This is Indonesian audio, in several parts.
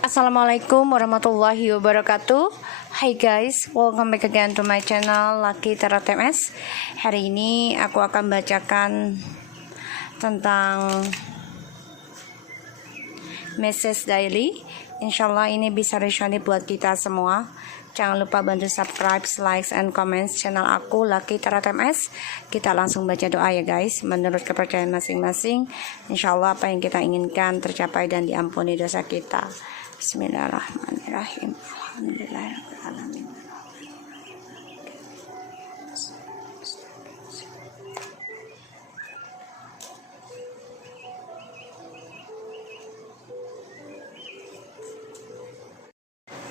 Assalamualaikum warahmatullahi wabarakatuh. Hai guys, welcome back again to my channel Lucky Tarot MS. Hari ini aku akan bacakan tentang message daily. Insyaallah ini bisa resonate buat kita semua. Jangan lupa bantu subscribe, likes, and comments channel aku Lucky Tarot MS. Kita langsung baca doa ya guys. Menurut kepercayaan masing-masing, insyaallah apa yang kita inginkan tercapai dan diampuni dosa kita. Bismillahirrahmanirrahim. Alhamdulillahirrahmanirrahim.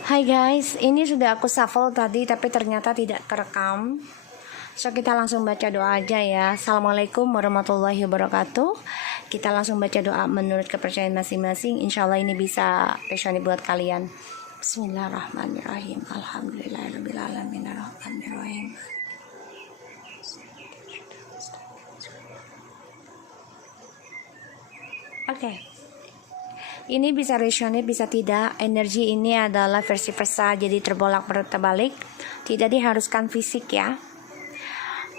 Hai guys, ini sudah aku shuffle tadi tapi ternyata tidak terekam. So kita langsung baca doa aja ya. Assalamualaikum warahmatullahi wabarakatuh. Kita langsung baca doa menurut kepercayaan masing-masing. Insyaallah ini bisa resonate buat kalian. Bismillahirrahmanirrahim. Alhamdulillahirrahmanirrahim. Arrahmanirrahim. Oke. Ini bisa resonate, bisa tidak. Energi ini adalah versi versa, jadi terbolak-balik. Tidak diharuskan fisik ya.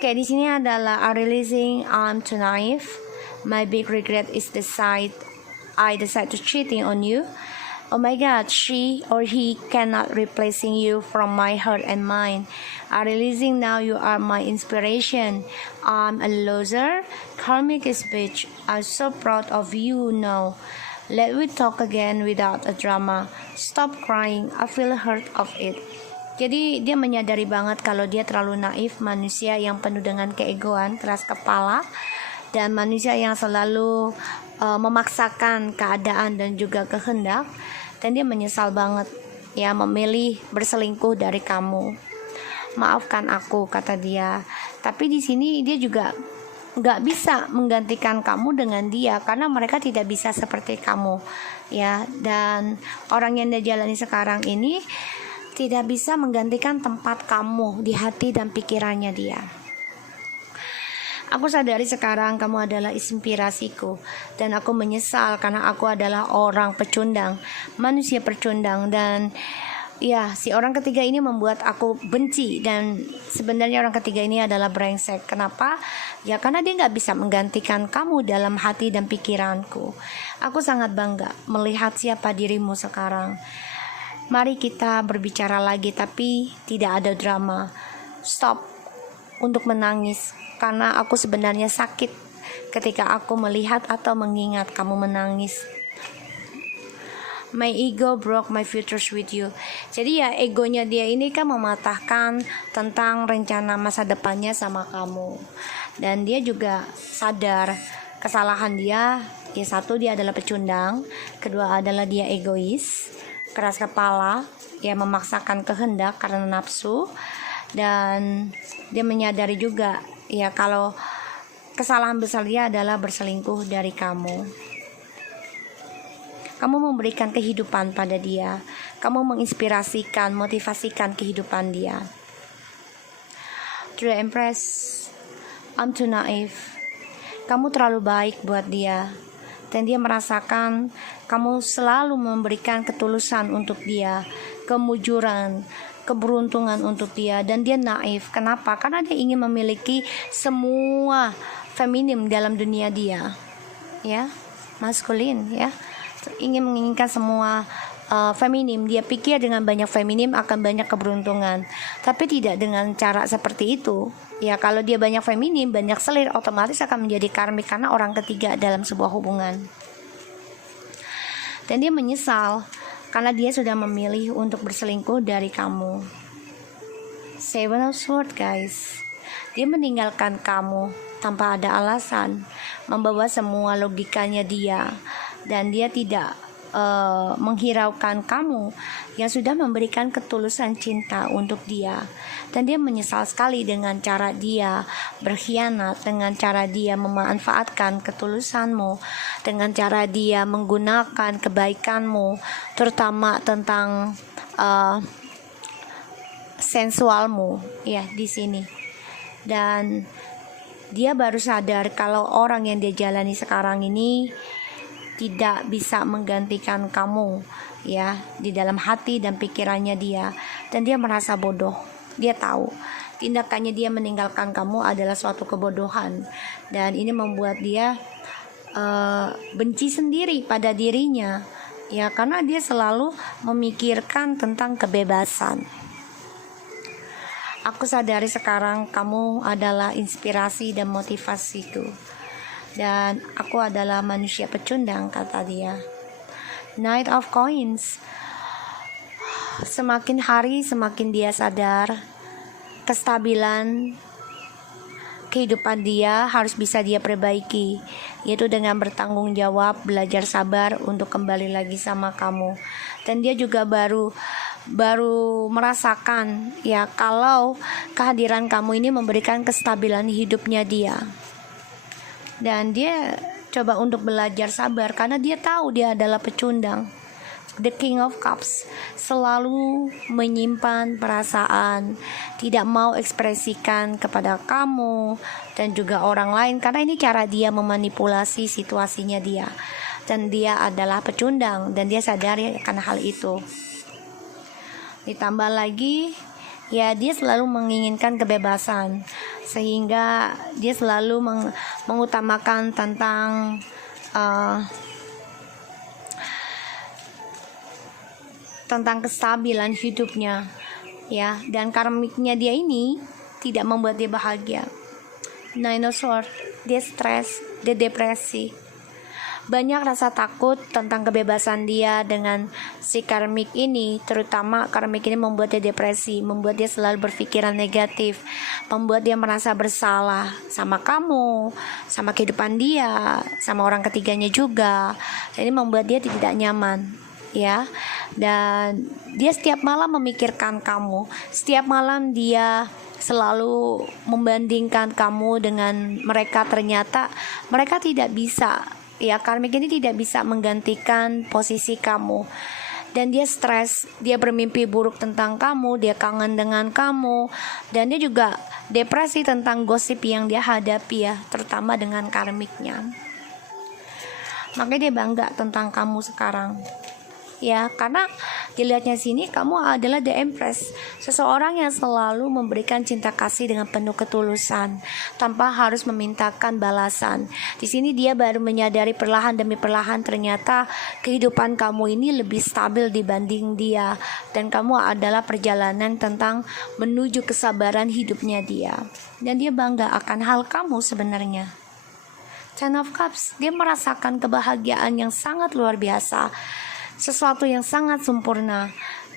Oke, di sini adalah releasing to knife. My big regret is I decide to cheating on you. Oh my God, she or he cannot replacing you from my heart and mind. Releasing now, you are my inspiration. I'm a loser. Karmic speech. I'm so proud of you now. Let we talk again without a drama. Stop crying. I feel hurt of it. Jadi dia menyadari banget kalau dia terlalu naif, manusia yang penuh dengan keegoan, keras kepala, dan manusia yang selalu memaksakan keadaan dan juga kehendak. Dan dia menyesal banget ya memilih berselingkuh dari kamu. Maafkan aku, kata dia. Tapi di sini dia juga nggak bisa menggantikan kamu dengan dia karena mereka tidak bisa seperti kamu ya. Dan orang yang dia jalani sekarang ini tidak bisa menggantikan tempat kamu di hati dan pikirannya dia. Aku sadari sekarang kamu adalah inspirasiku dan aku menyesal karena aku adalah orang pecundang, manusia pecundang, dan ya, si orang ketiga ini membuat aku benci. Dan sebenarnya orang ketiga ini adalah brengsek. Kenapa? Ya karena dia gak bisa menggantikan kamu dalam hati dan pikiranku. Aku sangat bangga melihat siapa dirimu sekarang. Mari kita berbicara lagi, tapi tidak ada drama. Stop untuk menangis, karena aku sebenarnya sakit ketika aku melihat atau mengingat kamu menangis. My ego broke my futures with you. Jadi ya egonya dia ini kan mematahkan tentang rencana masa depannya sama kamu. Dan dia juga sadar kesalahan dia. Ya satu, dia adalah pecundang. Kedua adalah dia egois, keras kepala, ya memaksakan kehendak karena nafsu. Dan dia menyadari juga ya kalau kesalahan besar dia adalah berselingkuh dari kamu. Kamu memberikan kehidupan pada dia. Kamu menginspirasikan, motivasikan kehidupan dia. To the Empress, I'm too naive. Kamu terlalu baik buat dia. Dan dia merasakan kamu selalu memberikan ketulusan untuk dia, kemujuran, keberuntungan untuk dia. Dan dia naif. Kenapa? Karena dia ingin memiliki semua feminim dalam dunia dia. Ya, maskulin ya. Menginginkan semua feminim. Dia pikir dengan banyak feminim akan banyak keberuntungan, tapi tidak dengan cara seperti itu ya. Kalau dia banyak feminim, banyak selir, otomatis akan menjadi karmik karena orang ketiga dalam sebuah hubungan. Dan dia menyesal karena dia sudah memilih untuk berselingkuh dari kamu. Seven of Swords guys. Dia meninggalkan kamu tanpa ada alasan, membawa semua logikanya dia. Dan dia tidak menghiraukan kamu yang sudah memberikan ketulusan cinta untuk dia. Dan dia menyesal sekali dengan cara dia berkhianat, dengan cara dia memanfaatkan ketulusanmu, dengan cara dia menggunakan kebaikanmu, terutama tentang sensualmu ya di sini. Dan dia baru sadar kalau orang yang dia jalani sekarang ini tidak bisa menggantikan kamu ya di dalam hati dan pikirannya dia, dan dia merasa bodoh. Dia tahu tindakannya dia meninggalkan kamu adalah suatu kebodohan, dan ini membuat dia benci sendiri pada dirinya ya, karena dia selalu memikirkan tentang kebebasan. Aku sadari sekarang kamu adalah inspirasi dan motivasiku, dan aku adalah manusia pecundang, kata dia. Knight of Coins. Semakin hari semakin dia sadar kestabilan kehidupan dia harus bisa dia perbaiki, yaitu dengan bertanggung jawab, belajar sabar untuk kembali lagi sama kamu. Dan dia juga baru merasakan ya kalau kehadiran kamu ini memberikan kestabilan hidupnya dia. Dan dia coba untuk belajar sabar karena dia tahu dia adalah pecundang. The King of Cups selalu menyimpan perasaan, tidak mau ekspresikan kepada kamu dan juga orang lain, karena ini cara dia memanipulasi situasinya dia. Dan dia adalah pecundang dan dia sadari akan hal itu. Ditambah lagi ya, dia selalu menginginkan kebebasan, sehingga dia selalu mengutamakan tentang kestabilan hidupnya ya, dan karmiknya dia ini tidak membuat dia bahagia. Nine of Swords, dia stres, dia depresi. Banyak rasa takut tentang kebebasan dia dengan si karmik ini, terutama karmik ini membuat dia depresi, membuat dia selalu berpikiran negatif, membuat dia merasa bersalah sama kamu, sama kehidupan dia, sama orang ketiganya juga. Jadi membuat dia tidak nyaman ya, dan dia setiap malam memikirkan kamu, setiap malam dia selalu membandingkan kamu dengan mereka. Ternyata mereka tidak bisa ya, karmik ini tidak bisa menggantikan posisi kamu, dan dia stres, dia bermimpi buruk tentang kamu, dia kangen dengan kamu, dan dia juga depresi tentang gosip yang dia hadapi ya, terutama dengan karmiknya. Makanya dia bangga tentang kamu sekarang ya, karena dilihatnya sini kamu adalah the Empress, seseorang yang selalu memberikan cinta kasih dengan penuh ketulusan tanpa harus memintakan balasan. Di sini dia baru menyadari perlahan demi perlahan ternyata kehidupan kamu ini lebih stabil dibanding dia, dan kamu adalah perjalanan tentang menuju kesabaran hidupnya dia, dan dia bangga akan hal kamu sebenarnya. Ten of Cups, dia merasakan kebahagiaan yang sangat luar biasa, sesuatu yang sangat sempurna,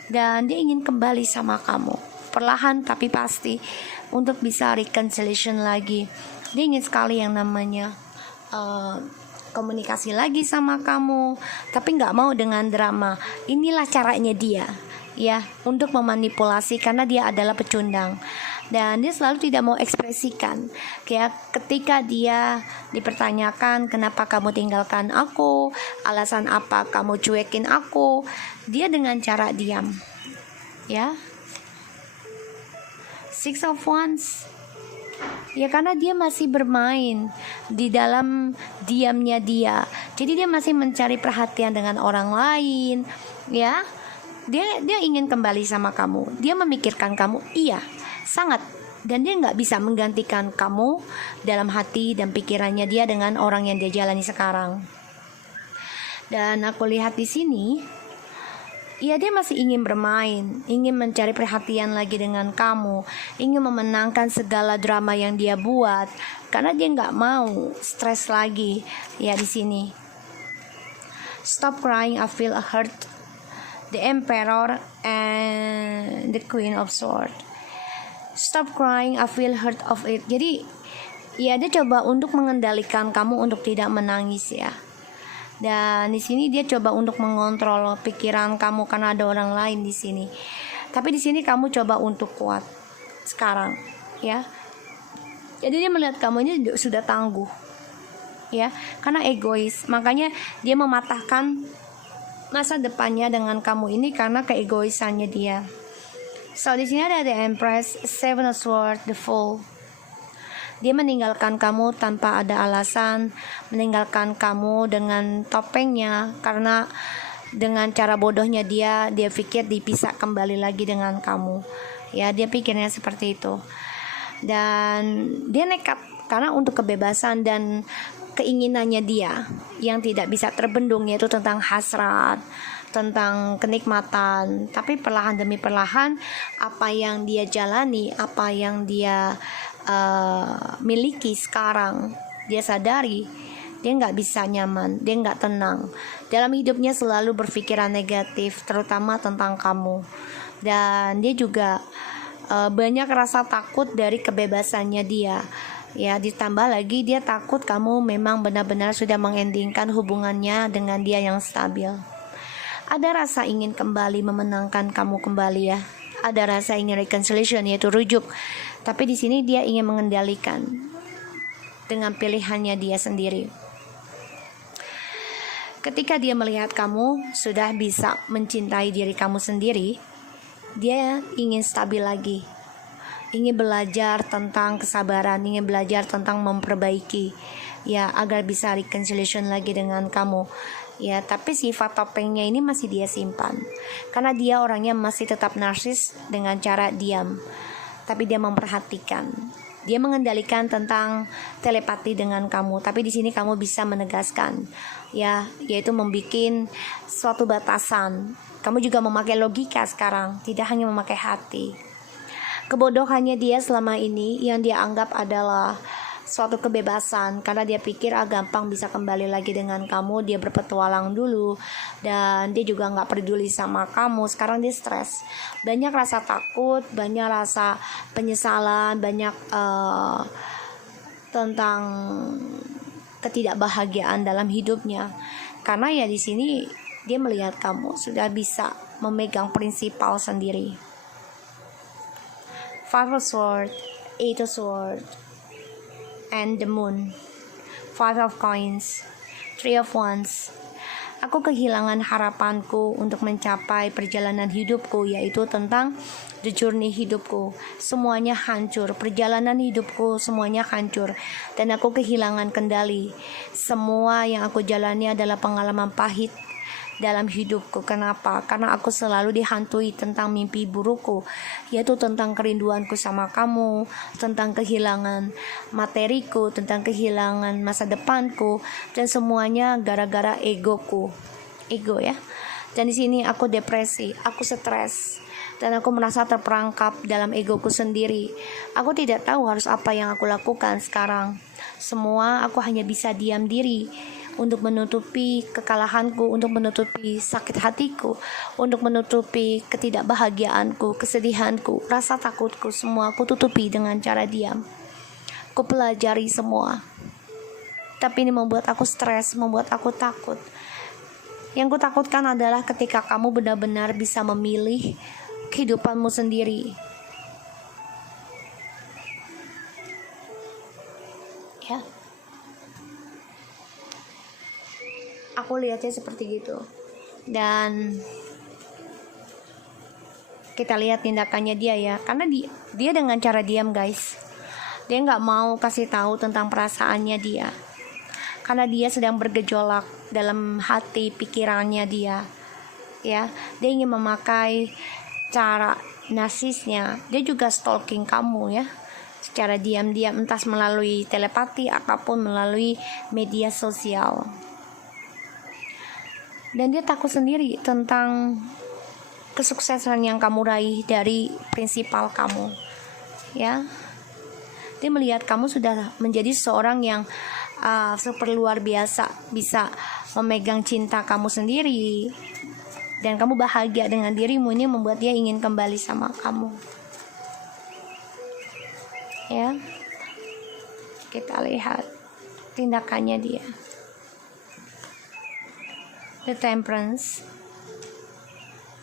dan dia ingin kembali sama kamu perlahan tapi pasti untuk bisa reconciliation lagi. Dia ingin sekali yang namanya komunikasi lagi sama kamu, tapi nggak mau dengan drama. Inilah caranya dia ya untuk memanipulasi, karena dia adalah pecundang dan dia selalu tidak mau ekspresikan. Kayak ketika dia dipertanyakan kenapa kamu tinggalkan aku, alasan apa kamu cuekin aku, dia dengan cara diam ya. Six of Wands ya, karena dia masih bermain di dalam diamnya dia, jadi dia masih mencari perhatian dengan orang lain ya. Dia ingin kembali sama kamu, dia memikirkan kamu, iya sangat, dan dia nggak bisa menggantikan kamu dalam hati dan pikirannya dia dengan orang yang dia jalani sekarang. Dan aku lihat di sini ya, dia masih ingin bermain, ingin mencari perhatian lagi dengan kamu, ingin memenangkan segala drama yang dia buat, karena dia nggak mau stres lagi ya. Di sini stop crying, I feel hurt, the Emperor and the Queen of Swords. Stop crying, I feel hurt of it. Jadi ya, dia coba untuk mengendalikan kamu untuk tidak menangis ya. Dan di sini dia coba untuk mengontrol pikiran kamu karena ada orang lain di sini. Tapi di sini kamu coba untuk kuat sekarang ya. Jadi dia melihat kamu ini sudah tangguh ya, karena egois. Makanya dia mematahkan masa depannya dengan kamu ini karena keegoisannya dia. So di sini ada the Empress, Seven of Swords, the Fool. Dia meninggalkan kamu tanpa ada alasan, meninggalkan kamu dengan topengnya, karena dengan cara bodohnya dia pikir bisa kembali lagi dengan kamu. Ya, dia pikirnya seperti itu. Dan dia nekat karena untuk kebebasan dan keinginannya dia yang tidak bisa terbendung, yaitu tentang hasrat, tentang kenikmatan. Tapi perlahan demi perlahan apa yang dia jalani, apa yang dia miliki sekarang, dia sadari dia nggak bisa nyaman, dia nggak tenang. Dalam hidupnya selalu berpikiran negatif, terutama tentang kamu. Dan dia juga banyak rasa takut dari kebebasannya dia. Ya, ditambah lagi dia takut kamu memang benar-benar sudah mengendingkan hubungannya dengan dia yang stabil. Ada rasa ingin kembali memenangkan kamu kembali ya. Ada rasa ingin reconciliation, yaitu rujuk. Tapi di sini dia ingin mengendalikan dengan pilihannya dia sendiri. Ketika dia melihat kamu sudah bisa mencintai diri kamu sendiri, dia ingin stabil lagi. Ingin belajar tentang kesabaran, ingin belajar tentang memperbaiki, ya, agar bisa reconciliation lagi dengan kamu. Ya, tapi sifat topengnya ini masih dia simpan. Karena dia orangnya masih tetap narsis dengan cara diam. Tapi dia memperhatikan. Dia mengendalikan tentang telepati dengan kamu, tapi di sini kamu bisa menegaskan, ya, yaitu membuat suatu batasan. Kamu juga memakai logika sekarang, tidak hanya memakai hati. Kebodohannya dia selama ini yang dia anggap adalah suatu kebebasan, karena dia pikir gampang bisa kembali lagi dengan kamu. Dia berpetualang dulu dan dia juga gak peduli sama kamu. Sekarang dia stres, banyak rasa takut, banyak rasa penyesalan, banyak tentang ketidakbahagiaan dalam hidupnya. Karena ya di sini dia melihat kamu sudah bisa memegang prinsipal sendiri. 5 of Swords, 8 of Swords, and the Moon, 5 of Coins, 3 of Wands. Aku kehilangan harapanku untuk mencapai perjalanan hidupku, yaitu tentang the journey hidupku. Semuanya hancur, perjalanan hidupku semuanya hancur, dan aku kehilangan kendali. Semua yang aku jalani adalah pengalaman pahit dalam hidupku. Kenapa? Karena aku selalu dihantui tentang mimpi burukku, yaitu tentang kerinduanku sama kamu, tentang kehilangan materiku, tentang kehilangan masa depanku, dan semuanya gara-gara ego ya. Dan di sini aku depresi, aku stres, dan aku merasa terperangkap dalam egoku sendiri. Aku tidak tahu harus apa yang aku lakukan sekarang. Semua aku hanya bisa diam diri untuk menutupi kekalahanku, untuk menutupi sakit hatiku, untuk menutupi ketidakbahagiaanku, kesedihanku, rasa takutku. Semua aku tutupi dengan cara diam. Aku pelajari semua, tapi ini membuat aku stres, membuat aku takut. Yang kutakutkan adalah ketika kamu benar-benar bisa memilih kehidupanmu sendiri. Ya, aku lihatnya seperti gitu. Dan kita lihat tindakannya dia ya, karena dia dengan cara diam guys, dia nggak mau kasih tahu tentang perasaannya dia, karena dia sedang bergejolak dalam hati pikirannya dia. Ya, dia ingin memakai cara narsisnya. Dia juga stalking kamu ya, secara diam-diam, entah melalui telepati ataupun melalui media sosial. Dan dia takut sendiri tentang kesuksesan yang kamu raih dari prinsipal kamu. Ya, dia melihat kamu sudah menjadi seorang yang super luar biasa, bisa memegang cinta kamu sendiri, dan kamu bahagia dengan dirimu. Ini membuat dia ingin kembali sama kamu. Ya, kita lihat tindakannya dia. The Temperance,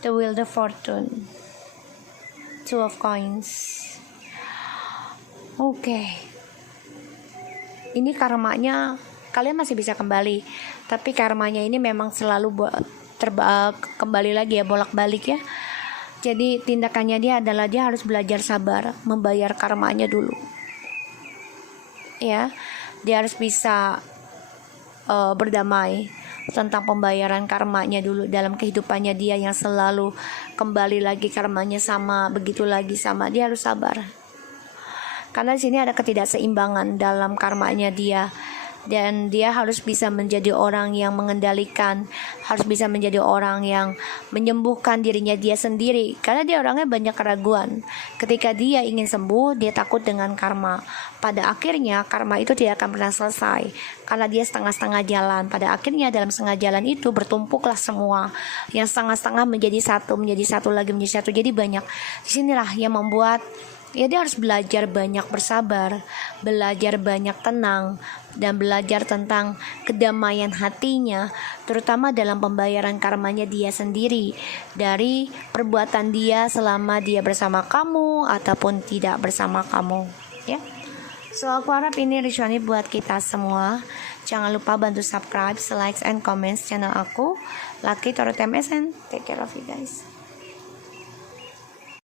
the Wheel of Fortune, 2 of Coins. Oke. Ini karmanya, kalian masih bisa kembali, tapi karmanya ini memang selalu kembali lagi ya, bolak-balik ya. Jadi tindakannya dia adalah dia harus belajar sabar, membayar karmanya dulu. ya. Dia harus bisa berdamai tentang pembayaran karmanya dulu dalam kehidupannya dia yang selalu kembali lagi karmanya sama, begitu lagi sama. Dia harus sabar. Karena di sini ada ketidakseimbangan dalam karmanya dia. Dan dia harus bisa menjadi orang yang mengendalikan, harus bisa menjadi orang yang menyembuhkan dirinya dia sendiri. Karena dia orangnya banyak keraguan. Ketika dia ingin sembuh, dia takut dengan karma. Pada akhirnya karma itu tidak akan pernah selesai, karena dia setengah-setengah jalan. Pada akhirnya dalam setengah jalan itu bertumpuklah semua. Yang setengah-setengah menjadi satu lagi menjadi satu. Jadi banyak. Disinilah yang membuat ya dia harus belajar banyak bersabar, belajar banyak tenang, dan belajar tentang kedamaian hatinya, terutama dalam pembayaran karmanya dia sendiri dari perbuatan dia selama dia bersama kamu ataupun tidak bersama kamu, ya. So aku harap ini ritual buat kita semua. Jangan lupa bantu subscribe, like, and comments channel aku, Lucky Tarot MSN. Take care of you guys.